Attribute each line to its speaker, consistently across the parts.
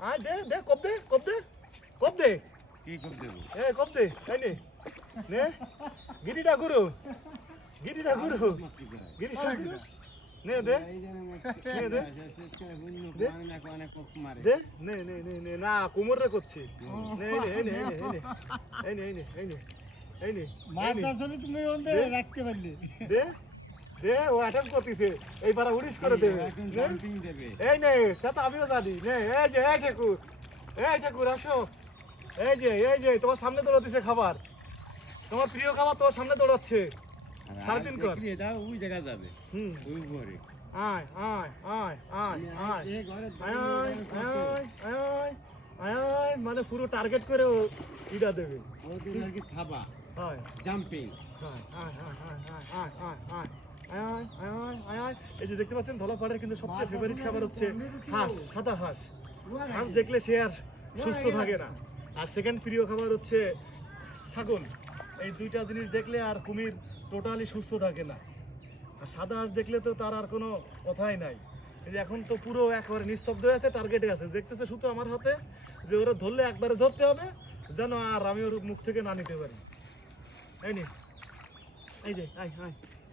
Speaker 1: আয় দে দে কপ দে কপ দে দে
Speaker 2: কি করে দেবো
Speaker 1: এ দে তাই নে নে গিরিটা গুরু গিরিটা গুরু গিরিটা গুরু নে দে দে দে। দে নে নে নে নে না কোমরে করছি নে নে নে নে নে এই নে এই নে এই নে এই নে
Speaker 3: তুমি রাখতে পারলে
Speaker 1: দে দে ও অ্যাটেম্প করতেছে। এইবার করে দেবে। নে। এই নে আমিও জানি। নে এই যে এই ঠাকুর এই ঠাকুর আসো। এই যে এই যে তোমার সামনে দৌড়াতেছে খাবার। তোমার প্রিয় খাবার তোমার সামনে দৌড়াচ্ছে।
Speaker 2: আর
Speaker 1: সাড়ে তিন কর।
Speaker 2: দেখলি এটা ওই জায়গা যাবে।
Speaker 1: হুম।
Speaker 2: ওই ঘরে।
Speaker 1: আয় আয় আয় আয় আয়। আয় আয় আয় আয় আয় আয় মানে পুরো টার্গেট করে ও ইটা দেবে।
Speaker 2: থাবা।
Speaker 1: হয়।
Speaker 2: জাম্পিং
Speaker 1: আয় আয় আয় আয় আয় আয় আয় এই যে দেখতে পাচ্ছেন, ধলাপাড়ের কিন্তু সবচেয়ে ফেভারিট খাবার হচ্ছে হাঁস, সাদা হাঁস। হাঁস দেখলে সে আর সুস্থ থাকে না। আর সেকেন্ড প্রিয় খাবার হচ্ছে ছাগল। এই দুইটা জিনিস দেখলে আর কুমির টোটালি সুস্থ থাকে না। আর সাদা হাঁস দেখলে তো তার আর কোনো কথাই নাই। এখন তো পুরো একবারে নিঃশব্দ হয়ে আছে টার্গেটে আছে। দেখতেছে শুধু আমার হাতে যে ওরা ধরলে একবারে ধরতে হবে, যেন আর আমি ওর মুখ থেকে না নিতে পারি। এই নে। এই যে, আয় আয়।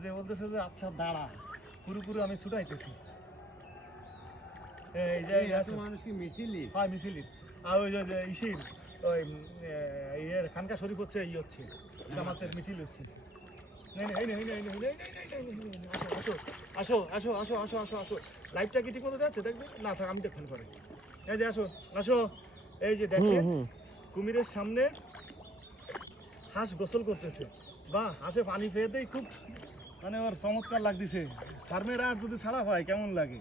Speaker 1: যে বলতেছে যে আচ্ছা দাঁড়া পুরোপুরি আমি ছুটাইতেছি এই যে।
Speaker 2: মানুষ কি মিছিলি
Speaker 1: হয় মিছিলি আর ওই যে- ইসির ওই ইয়ের খানকা শরীফ হচ্ছে ই হচ্ছে জামাতের মিছিল হচ্ছে আসো আসো আসো আসো আসো আসো লাইভটা কি ঠিক মতো যাচ্ছে দেখবে না থাক আমি দেখুন পরে এই যে আসো আসো এই যে দেখে কুমিরের সামনে হাঁস গোসল করতেছে বা হাঁসে পানি পেয়েতেই খুব মানে ওর চমৎকার লাগতেছে। ফার্মের আর যদি ছাড়া হয় কেমন লাগে?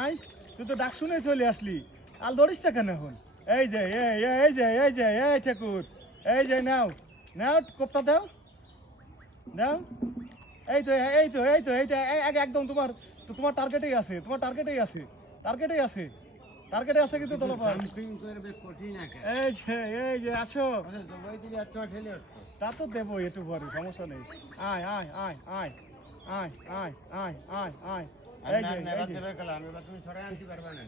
Speaker 1: আই তুই তো ডাক শুনে চলে আসলি। ধরিস না কেন এখন? এই যে এই এই, যে এই যে এই ঠাকুর। এই যে নাও। নাও কোপটা দাও। দাও এই তো এই তো এই তো এই তো এই- এক- একদম তোমার তোমার টার্গেটেই আছে তোমার টার্গেটেই আছে টার্গেটেই আছে। টার্গেটে আছে কিন্তু
Speaker 2: জাম্পিং করবে কঠিন আঁকে
Speaker 1: এই যে এই যে আসো
Speaker 2: জবাই দিলে উঠতো
Speaker 1: তা তো দেবো একটু পরে সমস্যা নেই আয় আয় আয় আয় আয় আয় আয় আয় আয়
Speaker 2: আর
Speaker 1: এই
Speaker 2: না
Speaker 1: যে এই যে
Speaker 2: আমি বা তুমি সরাই আনতে পারবা না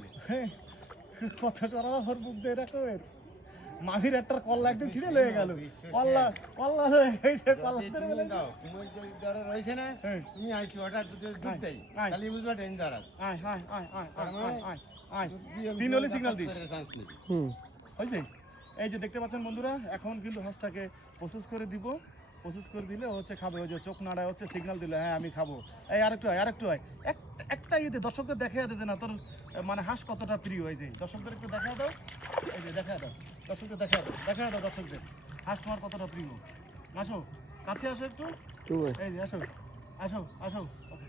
Speaker 1: কত চড়া ওর বুক দিয়ে রাখো এর একটা কল্লা একদিন ছিঁড়ে লয়ে গেল কল্লা কল্লা এই কল্লা
Speaker 2: তুমি দাও তোমার জ্বরে রয়েছে না
Speaker 1: হ্যাঁ।
Speaker 2: তুমি আইছো ওটা দুটো দুধ দেই
Speaker 1: আয়।
Speaker 2: খালি বুঝবা ডেঞ্জারাস
Speaker 1: আয় আয় আয় আয় আয়
Speaker 2: মানে
Speaker 1: আয় আয়। তিন হলে সিগন্যাল দিস।
Speaker 2: নেই
Speaker 1: হয়েছে এই যে দেখতে পাচ্ছেন বন্ধুরা এখন কিন্তু হাঁসটাকে প্রসেস করে দিব। প্রসেস করে দিলে হচ্ছে খাবে। ওই যে চোখ নাড়ায় হচ্ছে সিগন্যাল দিলে হ্যাঁ আমি খাব। এই আরেকটু হয় আরেকটু হয় এক একটা ইয়েতে দর্শকদের দেখা যাচ্ছে না তোর মানে হাঁস কতটা প্রিয় এই যে। দর্শকদের একটু দেখা দাও। এই যে দেখা দাও। দর্শকদের দেখা দাও দেখা দাও দর্শকদের। হাঁস তোমার কতটা প্রিয়? আসো কাছে আসো একটু। এই যে আসো। আসো আসো। ওকে।